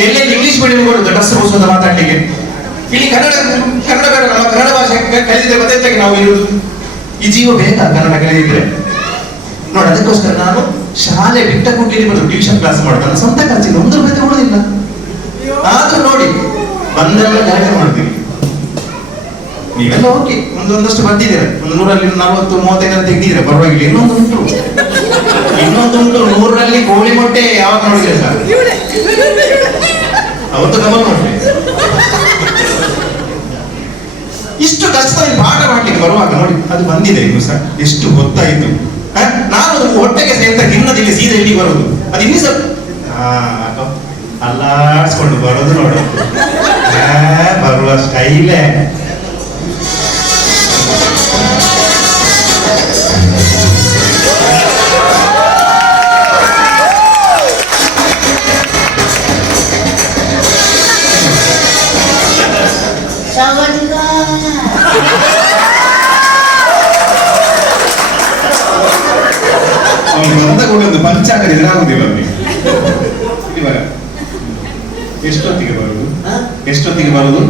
ಎಲ್ಲೆಲ್ಲಿ English medium ಕೊಡುದು dress ಬೋಸುವಂತ ಮಾತಾಡ್ಲಿಕ್ಕೆ, ಇಲ್ಲಿ ಕನ್ನಡ ಬೇಡ, ನಮ್ಮ ಕನ್ನಡ ಭಾಷೆ ಕಲಿತಿದ್ರೆ ಮತ್ತೆ ನಾವು ಇರುವುದು. ಈ ಜೀವ ಬೇಕಾ ಕನ್ನಡ ಕಲಿತಿದ್ರೆ? ನೋಡಿ, ಅದಕ್ಕೋಸ್ಕರ ನಾನು ಶಾಲೆ ಬಿಟ್ಟ ಕೂಡಲೇ ಬಂದು ಟ್ಯೂಷನ್ ಕ್ಲಾಸ್ ಮಾಡ್ತಾನೆ, ಸ್ವಂತ ಖರ್ಚಿಲ್ಲ, 1 ರೂಪಾಯಿ ತಗೊಳ್ಳೋದಿಲ್ಲ. ಆದ್ರೂ ನೋಡಿ ಬಂದೆಲ್ಲ ಗಾಡಿ ಮಾಡ್ತೀವಿ. ನೀವೆಲ್ಲ ಓಕೆ, ಒಂದೊಂದಷ್ಟು ಬಂದಿದ್ದೀರ, ಒಂದು 100ರಲ್ಲಿ 40, 35 ತೆಗ್ದಿದ್ರೆ ಪರವಾಗಿಲ್ಲ. ಇನ್ನೊಂದು ಉಂಟು 100ರಲ್ಲಿ ಕೋಳಿ ಮೊಟ್ಟೆ ಯಾವಾಗ ನೋಡಿದ್ರೆ ಸರ್, ಅವತ್ತು ಕಮಲ್ ಮೊಟ್ಟೆ. ಇಷ್ಟು ಕಷ್ಟದಲ್ಲಿ ಪಾಠ ಮಾಡ್ಲಿಕ್ಕೆ ಬರುವಾಗ ನೋಡಿ ಅದು ಬಂದಿದೆ ಇನ್ನು ಸರ್, ಎಷ್ಟು ಗೊತ್ತಾಯಿತು. ನಾನು ಹೊಟ್ಟೆಗೆ ಸೇರ್ತಾ ಹಿನ್ನದಿಲ್ಲಿ ಸೀದಾ ಇಲ್ಲಿಗೆ ಬರೋದು, ಅದು ಇನ್ನೂ ಸ್ವಲ್ಪ ಅಲ್ಲಾಡ್ಸ್ಕೊಂಡು ಬರೋದು ನೋಡು, ಬರುವ ಸ್ಟೈಲೇ. ಒಂದು ಪಂಚಾಂಗ ಎದುರಾಗುದಿಲ್ಲ ಇವಾಗ. ಎಷ್ಟೊತ್ತಿಗೆ ಬರುದು? ಎಷ್ಟೊತ್ತಿಗೆ ಬರುದು?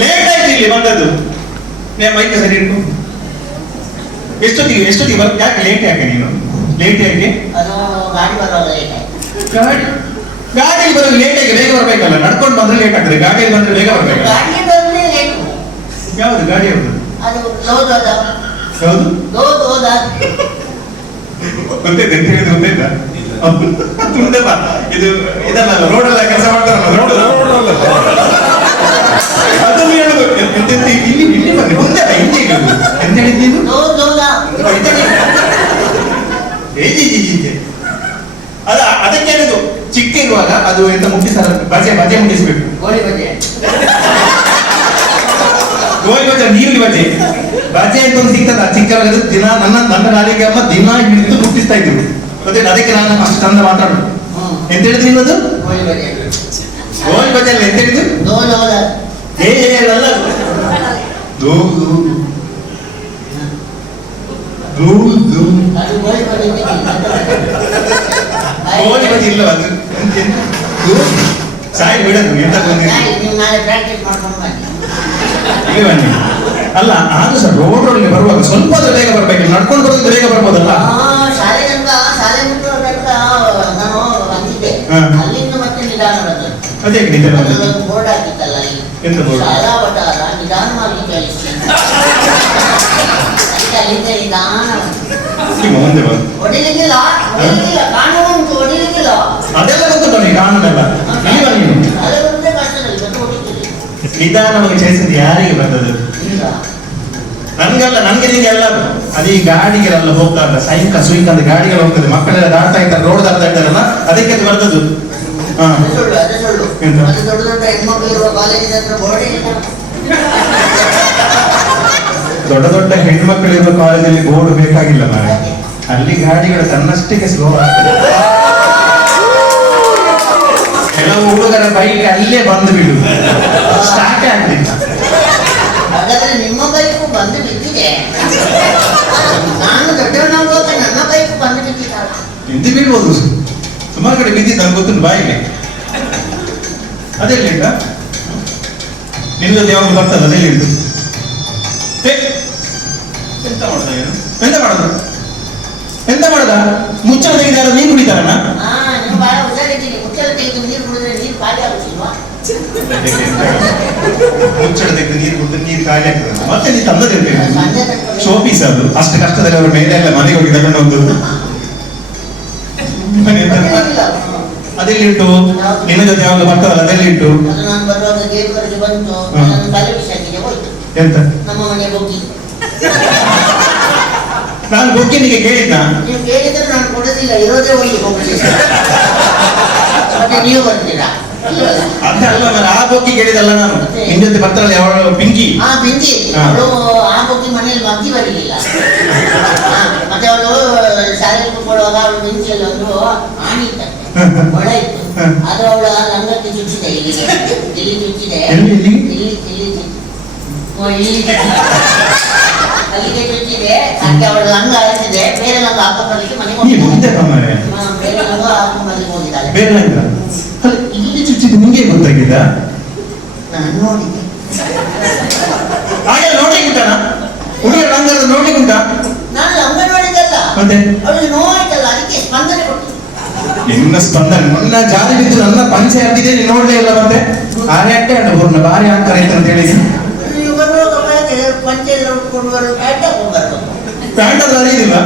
ಲೇಟ್ ಆಯ್ತು ಇಲ್ಲಿ ಬಂದದ್ದು. ಮೈಕ ಸರಿ ಇಟ್ಕೊ. ಎಷ್ಟೊತ್ತಿಗೆ ಬರ್? ಯಾಕೆ ಲೇಟ್? ಯಾಕೆ ನೀನು ಲೇಟ್? ಯಾಕೆ ಗಾಡಿಯಲ್ಲಿ ಬರೋದು ಲೇಟ್ ಆಗಿ? ಬೇಗ ಬರ್ಬೇಕಲ್ಲ, ನಡ್ಕೊಂಡು ಬಂದ್ರೆ ಲೇಟ್ ಆಗ್ತದೆ, ಗಾಡಿಯಲ್ಲಿ ಬಂದ್ರೆ ಬೇಗ ಬರ್ಬೇಕಲ್ಲ. ಯಾವುದು ಗಾಡಿ? ಯಾವುದು ಯಾವುದು ಗೊತ್ತೈತೆ ಅಂತ ಹೇಳಿದ್ರೆ ಗೊತ್ತಾಯ್ತಾ? ತುಂಡಪ್ಪ ಇದು ಇದಲ್ಲ, ರೋಡಲ್ಲ ಕೆಲಸ ಮಾಡ್ತಾರಲ್ಲ, ರೋಡ್ ಅದನ್ನು ಹೇಳುದು. ಇಲ್ಲಿ ಇಲ್ಲಿ ಬನ್ನಿ, ಮುಂದೆ ಹಿಂದೆ ಹೇಳುದು ಎಂತ ಹೇಳಿದ್ದೀನು? ಅದ ಅದಕ್ಕೆ ಹೇಳಿದ್ದು, ಚಿಕ್ಕ ಇರುವಾಗ ಅದು ಎಂತ ಮುಟ್ಟಿಸ್ತಾರ, ಬಜೆ ಮುಟ್ಟಿಸ್ಬೇಕು. ಗೋಳಿ ಬಜೆ, ನೀರುಳ್ಳಿ ಬಜೆ ಅಂತ ಒಂದು ಸಿಗ್ತದ ಚಿಕ್ಕವಾಗ. ದಿನ ನನ್ನ ನಾಲಿಗೆ ಅಮ್ಮ ದಿನ ಹಿಡಿದು ಮುಟ್ಟಿಸ್ತಾ ಇದ್ರು. ಮತ್ತೆ ಅದಕ್ಕೆ ನಾನು ಅಷ್ಟು ಚಂದ ಮಾತಾಡುದು. ಎಂತ ಹೇಳಿದ್ರಿ ನಿಮ್ಮದು? ಗೋಳಿ ಬಜೆ ಅಲ್ಲ, ಎಂತ ಹೇಳಿದ್ರು? ಗೋಳಿ ಬಜೆ ಇಲ್ಲವ? ಸಾಯಿ ಬಿಡೋದು ಎಂತ ಬನ್ನಿ ಅಲ್ಲ. ಆದ್ರೂ ಸರ್ ರೋಡ್ರಲ್ಲಿ ಬರುವಾಗ ಸ್ವಲ್ಪ ಬೇಗ ಬರ್ಬೇಕು, ನಡ್ಕೊಂಡು ಬರೋದು ಬೇಗ ಬರ್ಬೋದಲ್ಲ. ಅದೇ ಬೋರ್ಡ್ ಹಾಕಿತ್ತಲ್ಲ, ಎಂತ ಬೋರ್ಡ್? ಮುಂದೆ ಅದೆಲ್ಲ ಗೊತ್ತು ನೋಡಿ, ಕಾನೂನೆಲ್ಲ ನಿಧಾನವಾಗಿ ಚಲಿಸಿದ್ದು ಯಾರಿಗೆ ಬಂದದ್ದು? ನನ್ಗಲ್ಲ, ನನ್ಗೆ ನಿಂಗೆಲ್ಲ. ಅದೇ ಈ ಗಾಡಿಗಳೆಲ್ಲ ಹೋಗ್ತಾ ಇಲ್ಲ, ಸೈಂಕ ಸುಯ್ಕ ಅಂತ ಗಾಡಿಗಳು ಹೋಗ್ತದೆ, ಮಕ್ಕಳೆಲ್ಲ ದಾಟ್ತಾ ಇರ್ತಾರೆ, ರೋಡ್ ದಾಟ್ತಾ ಇರ್ತಾರಲ್ಲ, ಅದಕ್ಕೆ ಅದು ಬರ್ತದ್ದು. ದೊಡ್ಡ ದೊಡ್ಡ ಹೆಣ್ಮಕ್ಳಿರುವ ಕಾಲೇಜಲ್ಲಿ ಬೋರ್ಡ್ ಬೇಕಾಗಿಲ್ಲ ಮಾರೆ, ಅಲ್ಲಿ ಗಾಡಿಗಳು ತನ್ನಷ್ಟಕ್ಕೆ ಸ್ಲೋ ಆಗ್ತದೆ. ಕೆಲವು ಹುಡುಗರ ಬೈಕ್ ಅಲ್ಲೇ ಬಂದು ಬಿಡುದು, ಸ್ಟಾರ್ಟ್ ಆಗ್ಲಿಲ್ಲ. ಹಾಗಾದ್ರೆ ನಿಮ್ಮ ಬೈಕು ಬಂದು ಬಿದ್ದಿದೆ, ನಾನು ದೊಡ್ಡವನಾಗುವಾಗ ನನ್ನ ಬೈಕ್ ಬಂದು ಬಿದ್ದಿದ್ದ. ನಿಂತು ಬೀಳ್ಬೋದು, ಸುಮಾರು ಕಡೆ ಬಿದ್ದಿದ್ದು ನಂಗೆ ಗೊತ್ತು ಬಾಯಿಗೆ. ಅದೆಲ್ಲಿಂದ ನಿಲ್ಲದು ಯಾವಾಗ ಬರ್ತದೆ, ಅದೆಲ್ಲಿಂದು ಎಂತ ಮಾಡ್ದ? ಎಂತ ಮಾಡುದು? ಎಂತ ಮಾಡದ? ಮುಚ್ಚಳ ತೆಗೆದಾರ ನೀರು ಕುಡಿತಾರಣ್ಣ? ಬಹಳ ಹುಷಾರಿದ್ದೀನಿ, ಮುಚ್ಚಳ ತೆಗೆದು ನೀರು ಕುಡಿದ್ರೆ ನೀರು ಖಾಲಿ ಆಗುತ್ತಿಲ್ವಾ? ಮುಚ್ಚಳ ತೆಗೆದು ನೀರು ಕುಡಿದ್ರೆ ನೀರು ಖಾಲಿ ಆಗ್ತದೆ. ಮತ್ತೆ ನೀ ತಂದದಿರ್ತೇವೆ ಶೋಪೀಸ್, ಅದು ಅಷ್ಟು ಕಷ್ಟದಲ್ಲಿ ಅವ್ರ ಮೇಲೆ ಎಲ್ಲ ಮನೆಗೆ ಹೋಗಿ ತಗೊಂಡು ಹೋಗುದು. ಅದೆಲ್ಲಿಟ್ಟು ನಿನ್ನ ಜೊತೆ ಯಾವಾಗ ಬರ್ತದಲ್ಲ ಅದೆಲ್ಲಿಟ್ಟು? ನಾನು ಬರುವಾಗ ಗೇಟ್ ವರೆಗೆ ಬಂತು, ತಲೆ ಬಿಸಾಕಿಗೆ ಹೋಯ್ತು. ಎಂತ? ನಮ್ಮ ಮನೆ ಹೋಗಿ ನಾನು ಬೊಕ್ಕಿನಿಗೆ ಕೇಳಿದ್ನ? ನೀವು ಕೇಳಿದ್ರೆ ನಾನು ಕೊಡೋದಿಲ್ಲ, ಇರೋದೇ ಒಂದು ಕಾಂಪಿಟೇಷನ್. ಮತ್ತೆ ನೀವು ಬರ್ತೀರಾ? ಅದ ಅಲ್ಲ ಮರ, ಆ ಬೊಕ್ಕಿ ಕೇಳಿದಲ್ಲ ನಾನು. ನಿನ್ ಜೊತೆ ಬರ್ತಾರಲ್ಲ ಯಾವ ಪಿಂಕಿ? ಹಾ ಪಿಂಕಿ, ಅವಳು ಆ ಬೊಕ್ಕಿ ಮನೆಯಲ್ಲಿ ಮಗ್ಗಿ ಬರಲಿಲ್ಲ. ಮತ್ತೆ ಅವಳು ಶಾಲೆಗೆ ಕುತ್ಕೊಳ್ಳುವಾಗ ಅವಳು ಬೆಂಚಿಯಲ್ಲಿ ಒಂದು ಆಣಿ ಇತ್ತಂತೆ, ಒಳ ಇತ್ತು. ಆದ್ರೆ ಅವಳು ಲಂಗಕ್ಕೆ ಚುಚ್ಚಿದೆ, ಇಲ್ಲಿಗೆ ಇಲ್ಲಿ ಚುಚ್ಚಿದೆ, ಇಲ್ಲಿ ಅಲ್ಲಿಗೆ ಚುಚ್ಚಿದೆ. ಅದಕ್ಕೆ ಅವಳು ಲಂಗ ಅಳಿಸಿದೆ, ಬೇರೆ ಲಂಗ ಹಾಕೊಂಡ್ಬರ್ಲಿಕ್ಕೆ ಮನೆಗೆ ಬೇರೆ ಲಂಗ ಹಾಕೊಂಡ್ಬರ್ಲಿಕ್ಕೆ ಹೋಗಿದ್ದಾಳೆ. ಬೇರೆ ಲಂಗ ಇಲ್ಲಿ ಚುಚ್ಚಿದ್ದು ನಿಂಗೆ ಗೊತ್ತಾಗಿದ್ದ? ನಾನು ನೋಡಿದ್ದೆ. ಹಾಗೆ ನೋಡ್ಲಿಕ್ಕೆ ಉಂಟಾನ ಹುಡುಗ ಲಂಗ ನೋಡ್ಲಿಕ್ಕೆ ಉಂಟಾ? ನಾನು ಲಂಗ ನೋಡಿದ್ದಲ್ಲ, ಮತ್ತೆ ಅವಳಿಗೆ ನೋವಾಯ್ತಲ್ಲ, ಅದಕ್ಕೆ ಸ್ಪಂದನೆ ಕೊಟ್ಟು. ನಿನ್ನ ಸ್ಪಂದನೆ ನನ್ನ ಜಾರಿ ಬಿದ್ದು ನನ್ನ ಪಂಚೆ ಹತ್ತಿದೆ, ನೀನು ನೋಡ್ಲೇ ಇಲ್ಲ. ಮತ್ತೆ ಆರೆ ಅಟ್ಟೆ ಅಡ್ಡ ಪೂರ್ಣ ಭಾರಿ ಆಗ್ತಾರೆ ಅಂತ ಹೇಳಿ ನೀವು ಬರುವಾಗ ಪಂಚೆಲ್ಲ ಉಟ್ಕೊಂಡು ಬರೋ ಪ್ಯಾಂಟ್ ಹಾಕೊಂಡು ಬರ್ಬೇಕು. ಪ್ಯಾಂಟ್ ಅದು ಅರಿಯುದಿಲ್ಲ,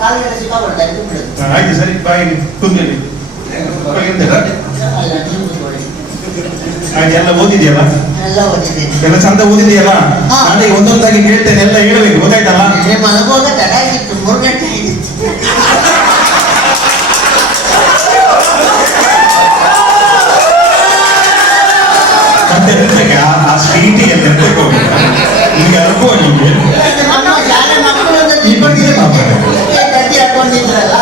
ಕಾಲಿಗೆಲ್ಲ ಸಿಕ್ಕಾಕೊಳ್ತಾರೆ ಬಿಡುದು. ಆಯ್ತು ಸರಿ, ಬಾಯಿ ಕುಂದಲ್ಲಿ ಅಲ್ಲ ನೀವು ಕೂತ್ಕೊಳ್ಳಿ. ಆಯ್ತು, ಎಲ್ಲ ಓದಿದ್ಯಲ್ಲ? ಎಲ್ಲ ಓದಿದ್ದೇನೆ. ಎಲ್ಲ ಚಂದ ಓದಿದೆಯಲ್ಲ? ನಾನೀಗ ಒಂದೊಂದಾಗಿ ಕೇಳ್ತೇನೆ, ಎಲ್ಲ ಹೇಳ್ಬೇಕು, ಗೊತ್ತಾಯ್ತಲ್ಲ? ಮಲಗುವಾಗ ತಡ ಆಗಿತ್ತು, 3 ಗಂಟೆ ಆಗಿತ್ತು. ಮತ್ತೆ ಆ ಸ್ವೀಟಿಗೆ ನೆನಪಕ್ಕೆ ಹೋಗಿಲ್ಲ ನಿಮ್ಗೆ ಅನುಭವ. ನಿಮ್ಗೆ ನಮ್ಮ ಶಾಲೆ ಮಕ್ಕಳು ಅಂತ ತಿಳ್ಕೊಂಡಿದ್ರು, ಗಡ್ಡಿ ಹಾಕೊಂಡಿದ್ರಲ್ಲ,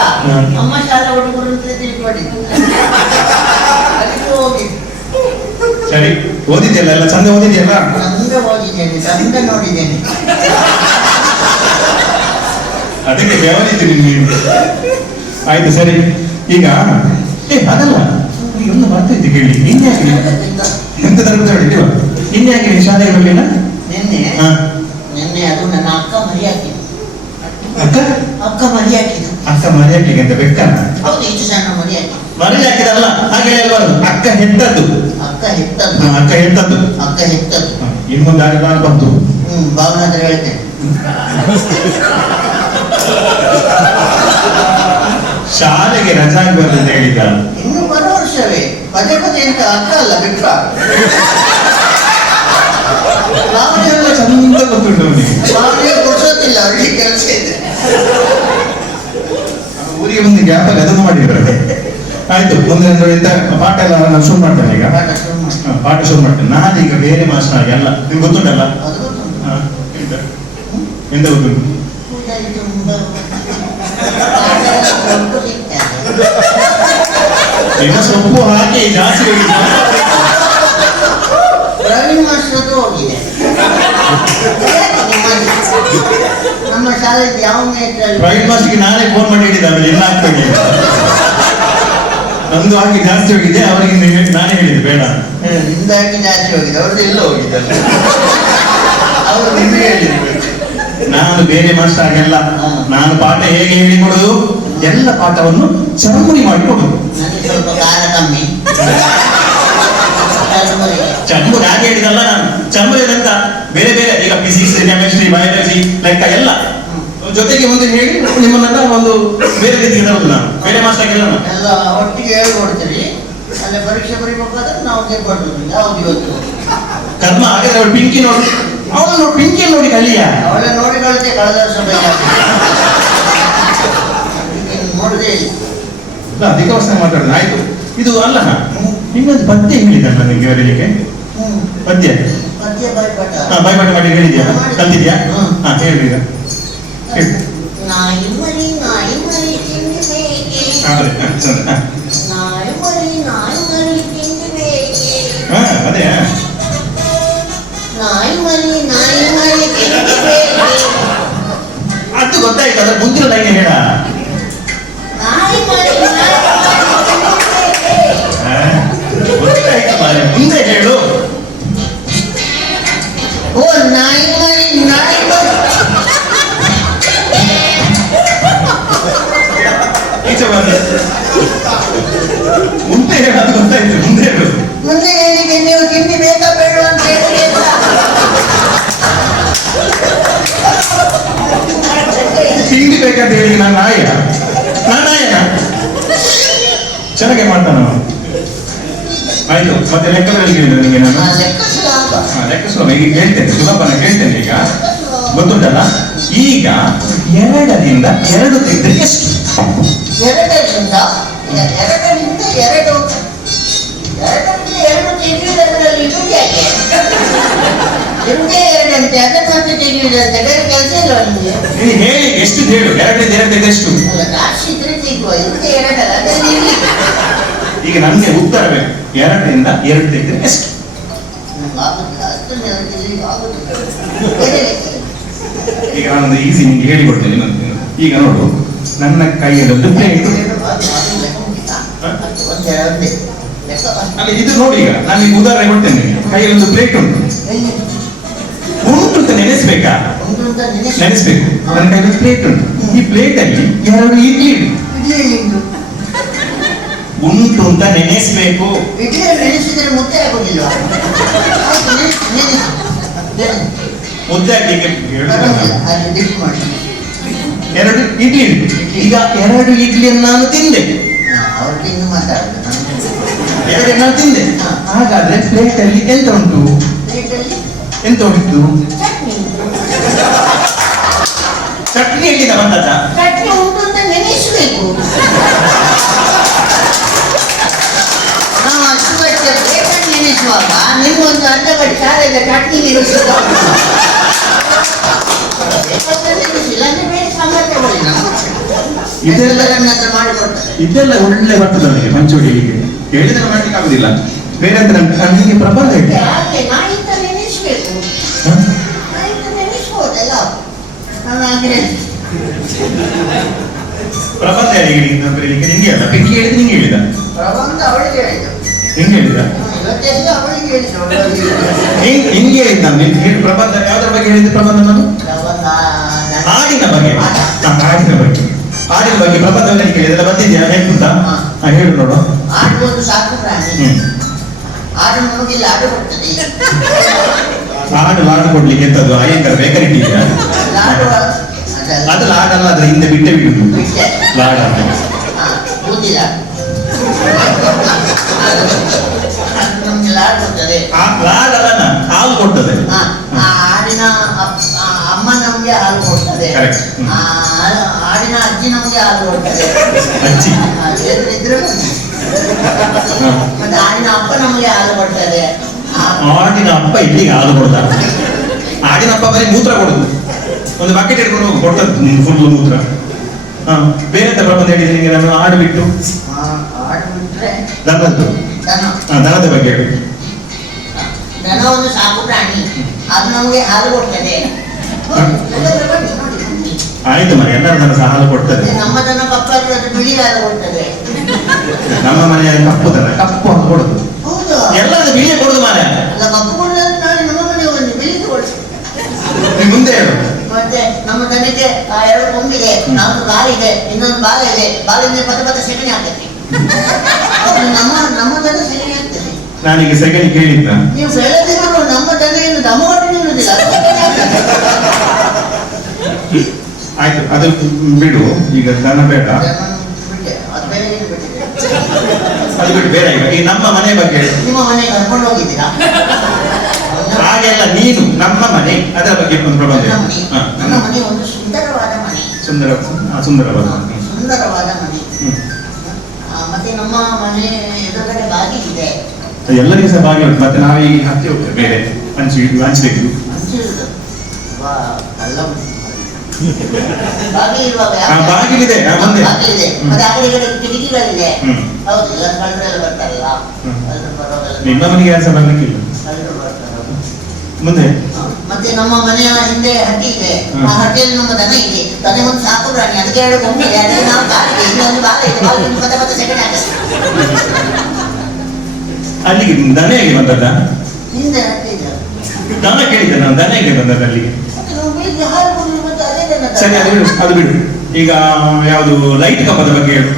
ನಮ್ಮ ಶಾಲೆ ಹುಡುಗರು ಅಂತ ತಿಳ್ಕೊಂಡಿದ್ರು. ಅದಕ್ಕೆ ಹೋಗಿದ್ದು. ಸರಿ, ಓದಿದ್ಯಲ್ಲ? ಎಲ್ಲ ಚಂದ ಓದಿದ್ಯಲ್ಲ? ಚಂದ ಓದಿದ್ದೇನೆ, ಚಂದ ನೋಡಿದ್ದೇನೆ. ಅದಕ್ಕೆ ಬೆವರಿದ್ದು ನಿಮ್ಗೆ. ಆಯ್ತು ಸರಿ, ಈಗ ಅದಲ್ಲ, ಈಗ ಒಂದು ಬರ್ತೈತಿ ಕೇಳಿ. ನಿನ್ನೆ ಯಾಕೆ ಎಂತ ತರಗತಿ ಹೊಡಿತೀವ? ನಿನ್ನೆ ಯಾಕೆ ಶಾಲೆಗೆ ಬರಲಿಲ್ಲ? ನಿನ್ನೆ ಅದು ನನ್ನ ಅಕ್ಕ ಮರಿ ಹಾಕಿದ್ದು. ಅಕ್ಕ ಮರಿ ಹಾಕಿದ್ದು. ಅಕ್ಕ ಮರಿ ಹಾಕ್ಲಿಕ್ಕೆ ಅಂತ ಬೆಕ್ಕನ? ಹೌದು, ಇಷ್ಟು ಸಣ್ಣ ಮರಿ ಹಾಕಿ. ಮರಿ ಹಾಕಿದಲ್ಲ, ಹಾಗೆ ಹೇಳ್ಬಾರ್ದು. ಅಕ್ಕ ಹೆತ್ತದ್ದು. ಅಕ್ಕ ಹೆತ್ತದ್ದು. ಅಕ್ಕ ಹೆತ್ತದ್ದು. ಅಕ್ಕ ಹೆತ್ತದ್ದು. ಇನ್ನೊಂದು ಆಗ ನಾನು ಬಂತು. ಭಾವನ ಹತ್ರ ಹೇಳ್ತೇನೆ. ಶಾಲೆಗೆ ರಜಾ ಬರ್ತದೆ ಅಂತ ಹೇಳಿದ. ಇನ್ನು ಬರೋ ವರ್ಷವೇ ಪದೇ ಪದೇ ಅಂತ ಅಕ್ಕ ಅಲ್ಲ ಬಿಟ್ಟ. ಎಲ್ಲ ಚಂದ ಗೊತ್ತುಂಟು ಅವನಿಗೆ. ಭಾವನೆ ಕೊಡ್ಸೋದಿಲ್ಲ, ಅವರಿಗೆ ಕೆಲಸ ಇದೆ. ಊರಿಗೆ ಒಂದು ಗ್ಯಾಪ್ ಅಲ್ಲಿ ಅದನ್ನು ಮಾಡಿದ್ರೆ ಆಯ್ತು. ಮುಂದೆ ಪಾಠ ಎಲ್ಲ ನಾನು ಶುರು ಮಾಡ್ತೇನೆ. ಈಗ ಪಾಠ ಶುರು ಮಾಡ್ತೇನೆ. ನಾನೀಗ ಬೇರೆ ಮಾಸ್ಟರ್ ಎಲ್ಲ ನಿಮ್ಗೆ ಗೊತ್ತುಂಟಲ್ಲ? ಎಂತ ಗೊತ್ತುಂಟು? ಈಗ ಸೊಪ್ಪು ಹಾಕಿ ಜಾಸ್ತಿ ಪ್ರವೀಣ್ ಮಾಸ್ಟರ್ ಹೋಗಿದೆ. ನಮ್ಮ ಶಾಲೆಗೆ ಯಾವ ಪ್ರವೀಣ್ ಮಾಸ್ಟರ್ಗೆ ನಾನೇ ಫೋನ್ ಮಾಡಿ ಹೇಳಿದ್ದೆ, ಆಮೇಲೆ ಎಲ್ಲ ಆಗ್ತದೆ ನಂದು ಹಾಕಿ ಜಾಸ್ತಿ ಹೋಗಿದೆ. ಅವರಿಗೆ ನಾನೇ ಹೇಳಿದ್ದೆ ಬೇಡ, ನಿಂದಾಗಿ ಜಾಸ್ತಿ ಹೋಗಿದೆ. ಅವ್ರದ್ದು ಎಲ್ಲ ಹೋಗಿದೆ, ಅವರು ನಿಮಗೆ ಹೇಳಿದ್ರು. ನಾನು ಬೇರೆ ಮಾಸ್ಟರ್ ಆಗಿಲ್ಲ. ನಾನು ಪಾಠ ಹೇಗೆ ಹೇಳಿಕೊಡುದು, ಎಲ್ಲ ಪಾಠವನ್ನು ಚರಮುರಿ ಮಾಡಿಕೊಡುದು. ನನಗೆ ಸ್ವಲ್ಪ ಖಾರ ಕಮ್ಮಿ. ಚರ್ಮುರಿ ಹಾಗೆ ಹೇಳಿದಲ್ಲ ನಾನು. ಚರ್ಮುರಿ ಅಂತ ಬೇರೆ ಬೇರೆ, ಈಗ ಫಿಸಿಕ್ಸ್, ಕೆಮಿಸ್ಟ್ರಿ, ಬಯಾಲಜಿ, ಲೆಕ್ಕ ಎಲ್ಲ ಜೊತೆಗೆ ಒಂದು ಹೇಳಿ ನಿಮ್ಮನ್ನೆಲ್ಲ ಒಂದು ಬೇರೆ ರೀತಿ ಇಡೋದು. ನಾನು ಬೇರೆ ಮಾಸ್ಟರ್ ಆಗಿಲ್ಲ. ಎಲ್ಲ ಒಟ್ಟಿಗೆ ಹೇಳ್ಕೊಡ್ತೀರಿ. ಅಲ್ಲ ಪರೀಕ್ಷೆ ಬರೀಬೇಕಾದ್ರೆ ನಾವು ಕೇಳ್ಕೊಡ್ತೀವಿ. ಯಾವ್ದು ಇವತ್ತು ಕರ್ಮ. ಹಾಗಾದ್ರೆ ಅವಳು ಪಿಂಕಿ ನೋಡಿ, ಅವಳು ಪಿಂಕಿ ನೋಡಿ ಕಲಿಯ. ಅವಳ ನೋಡಿ ಕಳಿತೆ ಕಳೆದ ವರ್ಷ ನೋಡಿದೆ ಇಲ್ಲ. ಅಧಿಕ ವರ್ಷ ಮಾತಾಡೋದು ಆಯ್ತು. ಇದು ಅಲ್ಲ, ನಿಮ್ಮದು ಪದ್ಯ ಹೇಳಿದಲ್ಲ ನಿಮಗೆ ಬರೀಲಿಕ್ಕೆ? ಪದ್ಯ ಪದ್ಯ ಬಾಯ್ಪಾಠ. ಬಾಯ್ಪಾಠ ಮಾಡಿ ಹೇಳಿದ್ಯಾ? ಕಲ್ತಿದ್ಯಾ? ಹಾ ಹೇಳಿ. ಈಗ ನಾಯಿ ಮರಿ ನಾಯಿ ಮರಿ ತಿಂಡಿ ಬೇಕೆ, ನಾಯಿ ಮರಿ ತಿಂಡಿ ಬೇಕೆ, ಅದೇ ನಾಯಿ ಮರಿ ತಿಂಡಿ ಬೇಕೆ. ಅದು ಗೊತ್ತಾಯ್ತು. ಅದ್ರ ಮುಂದಿನ ಲೈನ್ ಹೇಳ. ನಾಯಿ ಮರಿ ಗೊತ್ತಾಯ್ತು ಮಾರೆ, ಮುಂದೆ ಹೇಳು. ಓ ನಾಯಿ ಮರಿ ಈಚೆ ಬಂದ ಮುಂದೆ ಹೇಳೋದು ಗೊತ್ತಾಯ್ತು. ಮುಂದೆ ಹೇಳು. ಮುಂದೆ ಹೇಳಿಕೆ ನೀವು ತಿಂಡಿ ಬೇಕಾ ಬೇಡ ಅಂತ ಹೇಳಿಲ್ಲ. ತಿಂಡಿ ಬೇಕಂತ ಹೇಳಿ ನಾನು ನಾಯಿಯ ಚೆನ್ನಾಗೆ ಮಾಡ್ತಾನ. ಆಯ್ತು, ಮತ್ತೆ ಲೆಕ್ಕ ಹೇಳಿದ್ರೆ ನಿಮಗೆ ನಾನು ಲೆಕ್ಕ ಸುಲಭ. ಲೆಕ್ಕ ಸುಲಭ. ಈಗ ಕೇಳ್ತೇನೆ, ಸುಲಭನ ಕೇಳ್ತೇನೆ. ಈಗ ಗೊತ್ತುಂಟಲ್ಲ. ಈಗ 2ರಿಂದ 2 ತೆಗೆದ್ರೆ ಎಷ್ಟು? 2ರಿಂದ 2 ತೆಗೆಯುವುದರಲ್ಲಿ ಇರುವುದು ಯಾಕೆ? ಇರುವುದೇ 2 ಅಂತೆ, ಅದನ್ನು ಮತ್ತೆ ತೆಗೆಯುವುದಂತೆ, ಬೇರೆ ಕೆಲಸ ಇಲ್ಲ ನಿಮಗೆ? ನೀನು ಹೇಳಿ ಎಷ್ಟು ಹೇಳು. 2ರಿಂದ 2 ತೆಗೆದ್ರೆ ಎಷ್ಟು? ಅಲ್ಲ, ರಾಶಿ ಇದ್ರೆ ತೆಗುವ, ಇರುವುದೇ 2 ಅಲ್ಲ, ಅದರಲ್ಲಿ ಇರಲಿ. ಈಗ ನಮ್ಗೆ ಉತ್ತರ ಬೇಕು. 2ರಿಂದ 2 ತೆಗೆದ್ರೆ ಎಷ್ಟು? ಆಗುದಿಲ್ಲ, ಅಷ್ಟೊಂದು ಆಗುದಿಲ್ಲ. ಬೇರೆ ಈಗ ನಾನೊಂದು ಈಸಿ ನಿಮ್ಗೆ ಹೇಳಿಕೊಡ್ತೇನೆ. ಈಗ ನೋಡು, ನನ್ನ ಕೈಯಲ್ಲಿ ಒಂದು ಪ್ಲೇಟ್. ಅಲ್ಲಿ ಇದು ನೋಡಿ, ಈಗ ನಾನು ಈಗ ಉದಾಹರಣೆ ಕೊಡ್ತೇನೆ. ಕೈಯಲ್ಲಿ ಒಂದು ಪ್ಲೇಟ್ ಉಂಟು ಅಂತ ನೆನೆಸ್ಬೇಕಾ? ನೆನೆಸ್ಬೇಕು. ನನ್ನ ಕೈಯಲ್ಲಿ ಪ್ಲೇಟ್ ಉಂಟು. ಈ ಪ್ಲೇಟ್ ಅಲ್ಲಿ 2 ಇಡ್ಲಿ ಉಂಟು ಅಂತ ನೆನೆಸ್ಬೇಕು. ಇಡ್ಲಿ ನೆನೆಸಿದ್ರೆ ಮುದ್ದೆ ಆಗುದಿಲ್ಲ. ಮುದ್ದೆ ಹಾಕಲಿಕ್ಕೆ 2 ಇಡ್ಲಿ ಉಂಟು. ಈಗ 2 ಇಡ್ಲಿಯನ್ನು ನಾನು ತಿಂದೆ. ಅವ್ರಿಗೆ ಮಾತಾಡುದು 2 ನಾನು ತಿಂದೆ. ಹಾಗಾದ್ರೆ ಪ್ಲೇಟ್ ಅಲ್ಲಿ ಎಂತ ಉಂಟು? ಎಂತ ಉಂಟು? ಚಟ್ನಿ ಎಲ್ಲಿಂದ ಬಂದದ? ಚಟ್ನಿ ಉಂಟು ಅಂತ ನೆನೆಸಬೇಕು. ನಾವು ಅಷ್ಟು ವರ್ಷ ಪ್ಲೇಟನ್ನು ನೆನೆಸುವಾಗ ನಿಮ್ಗೊಂದು ಅರ್ಧ ಬಡಿ ಶಾಲೆಯಿಂದ ಚಟ್ನಿ ನೆನೆಸಿಲ್ಲ ಅಂದ್ರೆ ಬೇರೆ ಸಾಮರ್ಥ್ಯ ಬರಲಿ. ಇದೆಲ್ಲ ನನ್ನ ಹತ್ರ ಮಾಡಿಕೊಡ್ತಾರೆ. ಇದೆಲ್ಲ ಒಳ್ಳೆ ಬರ್ತದೆ ನನಗೆ ಮಂಚೂರಿ. ಹೀಗೆ ಹೇಳಿದ್ರೆ ಮಾಡ್ಲಿಕ್ಕೆ ಆಗುದಿಲ್ಲ. ಬೇರೆ ಅಂತ ನನಗೆ ಪ್ರಬಂಧ ಇದೆ. ನಾಯಿತ ನೆನೆಸ್ಬೇಕು. ನಾಯಿತ ನೆನೆಸ್ಬೋದಲ್ಲ. ನಾನು ಹಾಗೆ ಪ್ರಬಂಧ ಹೇಳಿ ನಿಂಗೆ ಅಲ್ಲ. ಬೆಂಕಿ ಹೇಳಿದ್ರೆ ನಿಂಗೆ ಹೇಳಿದ. ಪ್ರಬಂಧ ಅವಳಿಗೆ ಹೇಳಿದ್ದು. ಹೆಂಗೆ ಹೇಳಿದ? ಇವತ್ತೆಲ್ಲ ಅವಳಿಗೆ ಹೇಳಿದ್ದು. ಹಿಂಗೆ ಹೇಳಿದ್ದ ನಾನು. ಪ್ರಬಂಧ ಯಾವ್ದ್ರ ಬಗ್ಗೆ ಹೇಳಿದ್ದು? ಪ್ರಬಂಧ ನಾನು ಹಾಡಿನ ಬಗ್ಗೆ. ಹಾಡಿನ ಬಗ್ಗೆ. ಹಾಡಿನ ಬಗ್ಗೆ ಪ್ರಬಂಧವನ್ನು ಕೇಳಿದ್ರೆ ಬಂದಿದ್ಯಾ? ಹೇಗುಂಟಾ? ಹೇಳು ನೋಡು. ಹಾಡು ಒಂದು ಸಾಕು ಪ್ರಾಣಿ. ಹಾಡು ನಮಗೆಲ್ಲ ಹಾಡು ಕೊಡ್ತದೆ. ಹಾಡು ಕೊಡ್ಲಿಕ್ಕೆ ಎಂತದ್ದು ಅಯ್ಯಂಗಾರ ಬೇಕರಿ ಇದೆಯಾ? ಅದು ಲಾಡಲ್ಲ, ಅದ್ರ ಹಿಂದೆ ಬಿಟ್ಟೆ ಬಿಡುದು ಲಾಡ ಅಂತ. ನಮ್ಗೆ ಲಾಡ್ ಕೊಡ್ತದೆ. ಲಾಡಲ್ಲ, ಹಾಲು ಕೊಡ್ತದೆ. ಹಾಡಿನ ಅಮ್ಮ ನಮ್ಗೆ ಹಾಲು ಕೊಡ್ತದೆ. ಹಾಡಿನ ಅಜ್ಜಿ ನಮ್ಗೆ ಹಾಲು ಕೊಡ್ತದೆ. ಅಜ್ಜಿ ಇದ್ರೆ ಮತ್ತೆ ಹಾಡಿನ ಅಪ್ಪ ನಮ್ಗೆ ಹಾಲು ಕೊಡ್ತದೆ. ಹಾಡಿನ ಅಪ್ಪ ಇಲ್ಲಿಗೆ ಹಾಲು ಕೊಡ್ತಾರೆ. ಹಾಡಿನ ಅಪ್ಪ ಬರೀ ಮೂತ್ರ ಕೊಡುದು. ಒಂದು ಬಕೆಟ್ ಇಟ್ಕೊಂಡು ಹೋಗಿ ಕೊಡ್ತದೆ ಫುಲ್ ಮೂತ್ರ. ಬೇರೆ ಎಂತ ಪ್ರಬಂಧ ಹೇಳಿದ್ರೆ ನಿಮಗೆ? ನಾನು ಹಾಡು ಬಿಟ್ಟು ದನದ್ದು. ದನದ ಬಗ್ಗೆ ಹೇಳಿ. ದನ ಒಂದು ಸಾಕು ಪ್ರಾಣಿ, ಅದು ನಮಗೆ ಹಾಲು ಕೊಡ್ತದೆ. ಆಯ್ತು ಮನೆ, ಎಲ್ಲರ ದನ ಸಹ ಹಾಲು ಕೊಡ್ತದೆ. ನಮ್ಮ ದನ ಕಪ್ಪು ಅದು ಬಿಳಿ ಹಾಲು ಕೊಡ್ತದೆ. ನಮ್ಮ ಮನೆಯ ಕಪ್ಪು ದನ ಕಪ್ಪು ಹಾಲು ಕೊಡುದು. ಹೌದು, ಎಲ್ಲರದ್ದು ಬಿಳಿ ಕೊಡುದು ಮಾರ. ಅಲ್ಲ, ಕಪ್ಪು ಕೊಡುದು ನಾಳೆ ನಮ್ಮ ಮನೆಗೆ ಒಂದು ಬಿಳಿ ಕೊಡ್ತದೆ. ಮುಂದೆ ಹೇಳು. ಮತ್ತೆ ನಮ್ಮ ದನಕ್ಕೆ 2 ಕೊಂಬಿದೆ, 4 ಕಾಲಿದೆ, ಇನ್ನೊಂದು ಬಾಲ ಇದೆ. ಬಾಲಿಂದ ಪದ ಸೆಗಣಿ ಆಗ್ತದೆ. ನಮ್ಮ ದನ ಸೆಗಣಿ ಆಗ್ತದೆ. ನಾನೀಗ ಸೆಗಣಿ ಕೇಳಿದ್ದ. ನೀವು ಬೆಳೆದಿರೋ ನಮ್ಮ ದನ ಏನು ದಮಗಟ್ಟು ಇರುವುದಿಲ್ಲ. ಆಯ್ತು, ಅದು ಬಿಡು. ಈಗ ದನ ಬೇಡ, ಅದು ಬಿಟ್ಟು ಬೇರೆ. ಈಗ ನಮ್ಮ ಮನೆ ಬಗ್ಗೆ. ನಿಮ್ಮ ಮನೆ ಕರ್ಕೊಂಡು ಹೋಗಿದ್ದೀರಾ? ಹಾಗೆಲ್ಲ ನೀನು ನಮ್ಮ ಮನೆ ಅದರ ಬಗ್ಗೆ ಒಂದು ಪ್ರಬಂಧ. ನನ್ನ ಮನೆ ಒಂದು ಸುಂದರವಾದ ಮನೆ. ಸುಂದರವಾದ ಮನೆ. ಮತ್ತೆ ನಮ್ಮ ಮನೆ ಎದುರುಗಡೆ ಬಾಗಿಲಿದೆ. ಎಲ್ಲರಿಗೂ ಸಹ ಬಾಗಿಲು ಉಂಟು. ಮತ್ತೆ ನಾವೀಗ ಹತ್ತಿ ಹೋಗ್ತೇವೆ ಬೇರೆ ಹಂಚಬೇಕು. ಬಾಗಿಲಿದೆ. ಮತ್ತೆ ಆ ಕಡೆ ಕಿಟಕಿಗಳಿದೆ. ಹೌದು, ಎಲ್ಲ ಕಳ್ಳರೆಲ್ಲ ಬರ್ತಾರಲ್ಲ. ನಿಮ್ಮ ಮನೆಗೆ ಯಾರು ಸಹ ಬರ್ಲಿಕ್ಕಿಲ್ಲ. ಮುಂದೆ ಮತ್ತೆ ನಮ್ಮ ಮನೆಯ ಹಿಂದೆ ಹಟ್ಟಿ ಇದೆ. ಆ ಹಟ್ಟಿಯಲ್ಲಿ ನಮ್ಮ ದನ ಇದೆ. ದನ ಒಂದು ಸಾಕು ಪ್ರಾಣಿ, ಅದಕ್ಕೆ 2 ಕೊಂಬಿದೆ, ಅದಕ್ಕೆ 4 ಕಾಲಿದೆ, ಇನ್ನೊಂದು ಬಾಲ ಇದೆ. ಮತ್ತೆ ಸೆಕೆಂಡ್ ಆಗ್ತದೆ. ಅಲ್ಲಿಗೆ ದನ ಹೇಗೆ ಬಂದದ? ಹಿಂದೆ ಹಟ್ಟಿ ಇದೆ. ದನ ಕೇಳಿದ್ದೆ ನಾನು, ದನ ಹೇಗೆ ಬಂದದ ಅಲ್ಲಿಗೆ? ಸರಿ, ಅದು ಬಿಡು. ಈಗ ಯಾವುದು ಲೈಟ್ ಕಂಬದ ಬಗ್ಗೆ ಹೇಳು.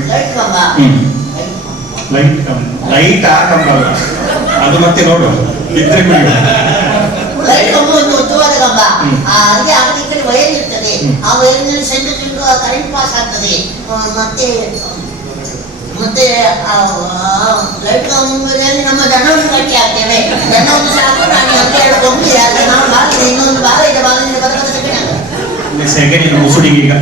ಲೈಟ್ ಆ ಕಂಬ ಅಲ್ಲ, ಅದು ಮತ್ತೆ ನೋಡು ಇದ್ರೆ ಕುಡಿ. ಲೈಟ್ ಕಂಬ ಒಂದು ಉದ್ದವಾದ ಕಂಬ. ಅದಕ್ಕೆ ಆ ಕಡೆ ವೈರ್ ಇರ್ತದೆ. ಆ ವೈರ್ನಲ್ಲಿ ಸೆಂಟ್ರಿಫ್ಯೂಗಲ್ ಕರೆಂಟ್ ಪಾಸ್ ಆಗ್ತದೆ. ಮತ್ತೆ ಲೈಟ್ ಕಂಬದಲ್ಲಿ ನಮ್ಮ ದನವನ್ನು ಕಟ್ಟಿ ಹಾಕ್ತೇವೆ. ದನ ಒಂದು ಸಾಕು ಪ್ರಾಣಿ, ಅದಕ್ಕೆ 2 ಕೊಂಬಿದೆ, ಅದಕ್ಕೆ 4 ಬಾಲ ಇದೆ, ಇನ್ನೊಂದು ಬಾಲ ಇದೆ. ಬಾಲದಿಂದ ಸೆಕೆಂಡ್ ಸೆಕೆಂಡ್ ಮುಸುಡಿಗೆ ಈಗ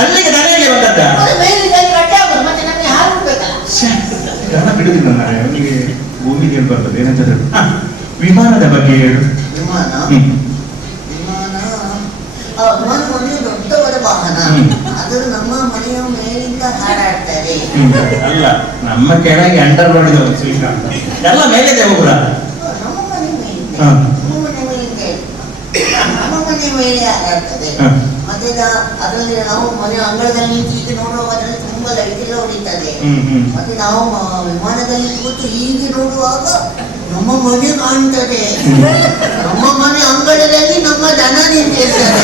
ಅಲ್ಲಿಗೆ ನನಗೆ ಬಂದದ್ದ ಅದು ಮೇಲಿಂದ ಕಟ್ಟೆ ಆಗೋದು ಮತ್ತೆ ನಮಗೆ ಹಾಲು ಉಡ್ಬೇಕಲ್ಲ. ದನ ಬಿಡುದಿಲ್ಲ ನಾನು ಅವನಿಗೆ ಭೂಮಿಗೆ ಬರ್ತದೆ ಏನಂತ ಹೇಳು. ವಿಮಾನದ ಬಗ್ಗೆ ಹೇಳು. ವಿಮಾನ ಹ್ಮ್. ವಿಮಾನ ವಿಮಾನ ಒಂದು ದೊಡ್ಡವಾದ ವಾಹನ. ಅದು ನಮ್ಮ ಮನೆಯ ಮೇಲಿಂದ ಹಾರಾಡ್ತಾರೆ. ಅಲ್ಲ ನಮ್ಮ ಕೆಳಗೆ ಅಂಡರ್ ಮಾಡಿದವರು ಶ್ರೀಕಾಂತ ಎಲ್ಲ ಮೇಲೆ ದೇವಗುರ ನಮ್ಮ ಮನೆ ಮೇಲಿಂದ ಹಾ. ನಮ್ಮ ಮನೆ ಮೇಲಿಂದ ನಮ್ಮ ಮನೆ ಮೇಲೆ ಹಾರಾಡ್ತದೆ. ಹಾ. ಮತ್ತೆ ಅದರಲ್ಲಿ ನಾವು ಮನೆ ಅಂಗಳದಲ್ಲಿ ನಿಂತು ಹೀಗೆ ನೋಡುವಾಗ ಅದರಲ್ಲಿ ತುಂಬಾ ಲೈಟ್ ಎಲ್ಲ ಹೊಡಿತದೆ. ಮತ್ತೆ ನಾವು ವಿಮಾನದಲ್ಲಿ ಕೂತು ಹೀಗೆ ನೋಡುವಾಗ ನಮ್ಮ ಮನೆ ಕಾಣ್ತದೆ. ನಮ್ಮ ಮನೆ ಅಂಗಳದಲ್ಲಿ ನಮ್ಮ ದನ ನಿಂತಿರ್ತದೆ.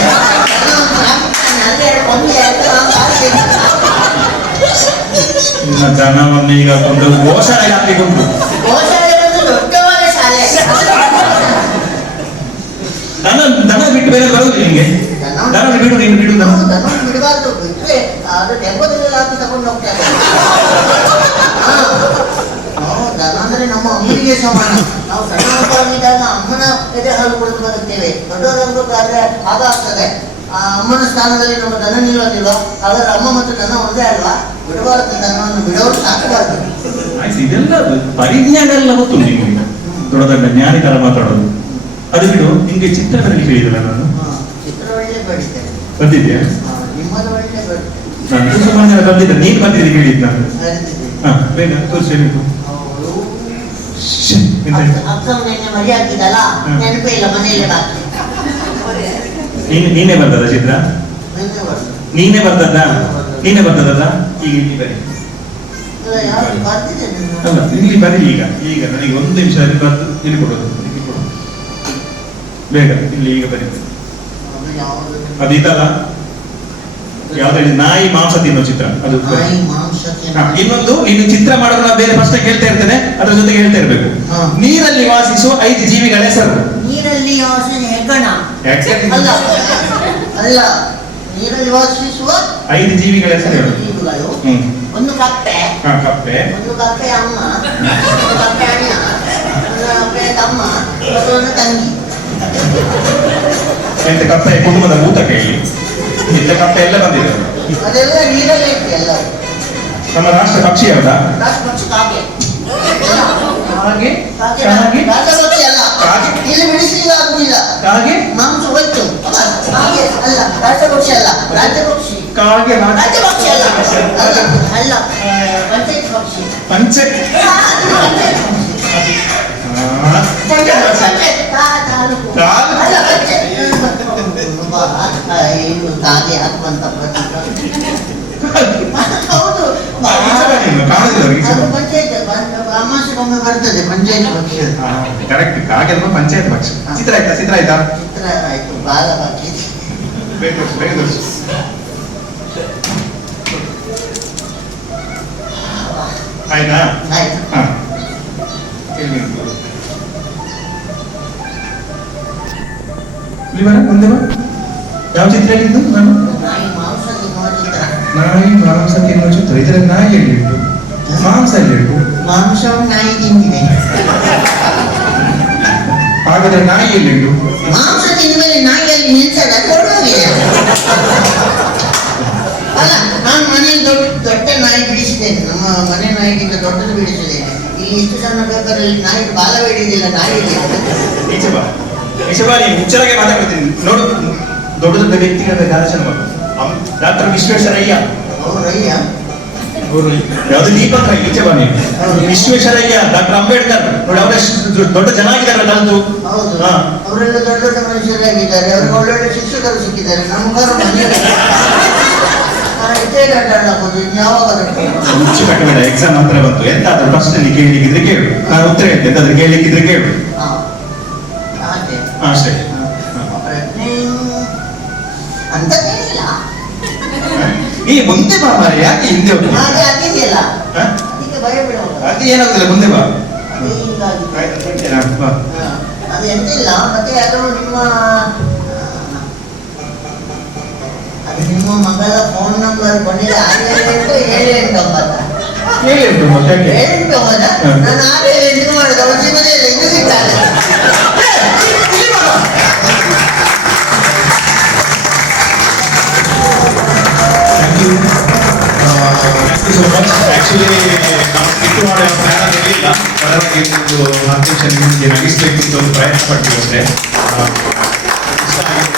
ನಿಮ್ಮ ಜನವನ್ನು ಈಗ ಕೊಂಡು ಗೋಶಾಲೆ ಹಾಕಲಿಕ್ಕೆ ಉಂಟು. ಗೋಶಾಲೆ ಒಂದು ದೊಡ್ಡವಾದ ಶಾಲೆ. ದನ ಬಿಟ್ಟು ಬೇರೆ ಬರುದು ನಿಮಗೆ ದನ ಬಿಡು ನೀನು ಬಿಡು ನಾವು ದನವನ್ನು ಬಿಡಬಾರ್ದು. ಬಿಟ್ರೆ ಅದು ಡೆಪೋದಲ್ಲಿ ಹಾಕಿ ತಗೊಂಡು ಹೋಗ್ತಾರೆ. ನಾವು ದನ ಅಂದ್ರೆ ನಮ್ಮ ಅಮ್ಮನಿಗೆ ಸಮಾನ. ನಾವು ಸಣ್ಣ ಮಕ್ಕಳಿದ್ದಾಗ ಅಮ್ಮನ ಎದೆ ಹಾಲು ಕುಡಿದು ಬರುತ್ತೇವೆ. ದೊಡ್ಡವರಾಗಬೇಕಾದ್ರೆ ಆಗ ಆಗ್ತದೆ. ಆ ಅಮ್ಮನ ಸ್ಥಾನದಲ್ಲಿ ನಮ್ಮ ದನ ನಿಲ್ಲೋದಿಲ್ವಾ? ಹಾಗಾದ್ರೆ ಅಮ್ಮ ಮತ್ತು ದನ ಒಂದೇ ಅಲ್ವಾ? ಬಿಡಬಾರದು, ದನವನ್ನು ಬಿಡೋರು ಸಾಕಬಾರ್ದು. ಇದೆಲ್ಲ ಪರಿಜ್ಞಾನ ಎಲ್ಲ ಗೊತ್ತು ನಿಮಗೆ. ದೊಡ್ಡ ದೊಡ್ಡ ಜ್ಞಾನಿ ತರ ಮಾತಾಡೋದು ಅದು ಬಿಡು. ನಿಮ್ಗೆ ಚಿತ್ರ ಬರಲಿಕ್ಕೆ ಹೇಳಿದಲ್ಲ ನಾನು. ಚಿತ್ರ ಒಳ್ಳೆ ಬಡಿತೇನೆ. ಬಂದಿದ್ಯಾ? ನಿಮ್ಮದು ಒಳ್ಳೆ ಬಡಿತೇನೆ. ನಾನು ಸುಮಾರು ಜನ ಬಂದಿದ್ದೆ. ನೀನು ಬಂದಿದ್ದೀನಿ ಹೇಳಿದ್ ನಾನು. ಹಾ ಬೇಗ ತೋರಿಸಿ ಹೇಳಿದ್ದು. ಅಕ್ಕ ನಿನ್ನೆ ಮರಿ ಹಾಕಿದಲ್ಲ, ನೆನಪೇ ಇಲ್ಲ. ಮನೆಯಲ್ಲೇ ಬಾಕಿ. ನೀನೇ ಬರ್ತದ ಚಿತ್ರ? ನೀನೇ ಬರ್ತದ? ನೀನೇ ಬರ್ತದಲ್ಲ? ಈಗ ಇಲ್ಲಿ ಬರಿ. ಅಲ್ಲ ಇಲ್ಲಿ ಬರಿ. ಈಗ ಈಗ ನನಗೆ ಒಂದು ನಿಮಿಷ ಬರ್ದು ಇಲ್ಲಿ ಕೊಡೋದು. ಬೇಗ ಇಲ್ಲಿ ಈಗ ಬರಿ. ಅದು ಇದಲ್ಲ ಯಾವ್ದು ನಾಯಿ ಮಾಂಸ ತಿನ್ನೋ ಚಿತ್ರ ಅದು. ಇನ್ನೊಂದು ನೀನು ಚಿತ್ರ ಮಾಡೋದು ನಾವು ಬೇರೆ ಫಸ್ಟ್ ಹೇಳ್ತಾ ಇರ್ತೇನೆ, ಅದ್ರ ಜೊತೆಗೆ ಹೇಳ್ತಾ ಇರ್ಬೇಕು. ನೀರಲ್ಲಿ ವಾಸಿಸುವ 5 ಜೀವಿಗಳ ಹೆಸರು. ನೀರಲ್ಲಿ ವಾಸಿಸುವ ಹೆಗ್ಗಣ. ಅಲ್ಲ ಅಲ್ಲ, ನೀರಲ್ಲಿ ವಾಸಿಸುವ 5 ಜೀವಿಗಳ ಹೆಸರು ಹೇಳು. ಜೀವಿಗಳು. ಒಂದು ಕಪ್ಪೆ. ಕಪ್ಪೆ. ಒಂದು ಕಪ್ಪೆ ಅಮ್ಮ, ಒಂದು ಕಪ್ಪೆ ಅಣ್ಣ, ಒಂದು ಕಪ್ಪೆ ತಮ್ಮ, ಮತ್ತೊಂದು ತಂಗಿ. ಎಂತ ಕಪ್ಪೆ ಕುಟುಂಬದ ಊಟಕ್ಕೆ ಇಲ್ಲಿ ಇಂಥ ಕಪ್ಪೆ ಎಲ್ಲ ಬಂದಿದೆ. ಅದೆಲ್ಲ ನೀರಲ್ಲೇ ಇತ್ತು ಎಲ್ಲ. ನಮ್ಮ ರಾಷ್ಟ್ರ ಪಕ್ಷಿ ಯಾವ್ದಾ? ರಾಷ್ಟ್ರಪಕ್ಷಿ ಕಾಗೆ. ಕಾಗೆ. ರಾಷ್ಟ್ರಪಕ್ಷಿ ಅಲ್ಲ. ಇಲ್ಲಿ ಬಿಡಿಸಲಿಲ್ಲ ಆಗುದಿಲ್ಲ. ಕಾಗೆ ಮಾಂಸ ಹೋಯ್ತು. ಕಾಗೆ ಅಲ್ಲ, ರಾಷ್ಟ್ರಪಕ್ಷಿ ಅಲ್ಲ. ರಾಜ್ಯಪಕ್ಷಿ. ಕಾಗೆ ರಾಜ್ಯಪಕ್ಷಿ ಅಲ್ಲ. ಅಲ್ಲ ಅಲ್ಲ, ಪಂಚಾಯತ್ ಪಕ್ಷಿ. ಪಂಚಾಯತ್ ಕಾಗೆ ಹಾಕುವಂತ ಹೌದು. ಪಂಚಾಯತ್ ಅಮಾಸೆಗೊಮ್ಮೆ ಬರ್ತದೆ ಪಂಚಾಯತ್ ಪಕ್ಷಿ. ಕರೆಕ್ಟ್. ಕಾಗೆ ಅಂದ್ರೆ ಪಂಚಾಯತ್ ಪಕ್ಷಿ. ಚಿತ್ರ ಆಯ್ತಾ? ಚಿತ್ರ ಆಯ್ತಾ? ಚಿತ್ರ ಆಯ್ತು. ಬಾಲ ಪಕ್ಷಿ. ಆಯ್ತಾ? ಆಯ್ತು. ಮುಂದೆ ಬಾ. ಯಾವ ಚಿತ್ರ ಹೇಳಿದ್ದು ನಾನು? ನಾಯಿ ಮಾಂಸ ತಿನ್ನುವ ಚಿತ್ರ. ನಾಯಿ ಮಾಂಸ ತಿನ್ನುವ ಚಿತ್ರ. ಇದರಲ್ಲಿ ನಾಯಿ ಹೇಳಿದ್ದು, ಮಾಂಸ ಹೇಳಿದ್ದು. ಮಾಂಸವನ್ನು ನಾಯಿ ತಿಂದಿದೆ. ಹಾಗಾದ್ರೆ ನಾಯಿ ಹೇಳಿದ್ದು. ಮಾಂಸ ತಿಂದ ಮೇಲೆ ನಾಯಿಯಲ್ಲಿ ನಿಲ್ಸದ ಕೊಡುವಿದೆ. ಅಲ್ಲ, ನಾನು ಮನೆಯಲ್ಲಿ ದೊಡ್ಡ ನಾಯಿ ಬಿಡಿಸಿದ್ದೇನೆ. ನಮ್ಮ ಮನೆ ನಾಯಿಗಿಂತ ದೊಡ್ಡದು ಬಿಡಿಸಿದ್ದೇನೆ. ಇಲ್ಲಿ ಇಷ್ಟು ಸಣ್ಣ ಪೇಪರಲ್ಲಿ ನಾಯಿ ಬಾಲ ಬೇಡಿದಿಲ್ಲ. ನಾಯಿ ಈಚೆ ಬಾ. ಈಚೆ ಬಾ. ನೀನು ಹುಚ್ಚರಾಗೆ ಮಾತಾಡ್ತೀನಿ ನೋಡು. ದೊಡ್ಡ ದೊಡ್ಡ ವ್ಯಕ್ತಿಗಳ ಆಲೋಚನೆ ಮಾಡು. ಡಾಕ್ಟರ್ ವಿಶ್ವೇಶ್ವರಯ್ಯ. ಅವರಯ್ಯ ಯಾವ್ದು ದೀಪಕ್ ರೈ. ಈಚೆ ಬಾ ನೀನು. ವಿಶ್ವೇಶ್ವರಯ್ಯ, ಡಾಕ್ಟರ್ ಅಂಬೇಡ್ಕರ್ ನೋಡಿ. ಅವರೆಷ್ಟು ದೊಡ್ಡ ಜನ ಆಗಿದ್ದಾರೆ ಕಲ್ತು. ಹೌದು, ಅವರೆಲ್ಲ ದೊಡ್ಡ ದೊಡ್ಡ ಮನುಷ್ಯರಾಗಿದ್ದಾರೆ. ಅವ್ರಿಗೆ ಒಳ್ಳೊಳ್ಳೆ ಶಿಕ್ಷಕರು ಸಿಕ್ಕಿದ್ದಾರೆ. ನಮಗಾರು ಮನೆಯಲ್ಲಿ ಹುಚ್ಚು ಕಟ್ಟಬೇಡ. ಎಕ್ಸಾಮ್ ಹತ್ರ ಬಂತು. ಎಂತಾದ್ರೂ ಪ್ರಶ್ನೆ ಕೇಳಲಿಕ್ಕಿದ್ರೆ ಕೇಳು, ನಾನು ಉತ್ತರ ಹೇಳ್ತೇನೆ. ಎಂತಾದ್ರೂ ಕೇಳಲಿಕ್ಕಿದ್ರೆ ಕೇಳು. ಅಷ್ಟೇ. ಅಂತ ಕೇಳಿಲ್ಲ. ನೀ ಮುಂದೆ ಬಾ ಮಾರೆ. ಯಾಕೆ ಹಿಂದೆ ಹೋಗ್ತೀನಿ? ಅದಿದೆಯಲ್ಲ, ಅದಕ್ಕೆ ಭಯ ಬಿಡ. ಅದು ಏನಾಗುದಿಲ್ಲ, ಮುಂದೆ ಬಾ. ಅದು ಎಂತಿಲ್ಲ. ಮತ್ತೆ ಅದು ನಿಮ್ಮ ಮಗಳ ಫೋನ್ ನಂಬರ್ ಕೊಟ್ಟಿಲ್ಲ. 6789. 6789. ನಾನು 67 ಮಾಡುದು. ಅವಳು ಸಿಗದೇ ಇಲ್ಲ. ಇನ್ನು ಸಿಗ್ತಾಳೆ. Thank you so much. Actually ನಾವು ಸ್ಕಿಟ್ ಮಾಡೋ ಪ್ಲಾನ್ ಆಗಿರಲಿಲ್ಲ, ಬದಲಾಗಿ ಒಂದು 10 ನಿಮಿಷ ನಿಮಗೆ ನಗಿಸ್ಬೇಕು ಅಂತ ಒಂದು ಪ್ರಯತ್ನ ಪಡ್ತೀವಿ ಅಷ್ಟೇ. ಇಷ್ಟ ಆಗಿದೆ.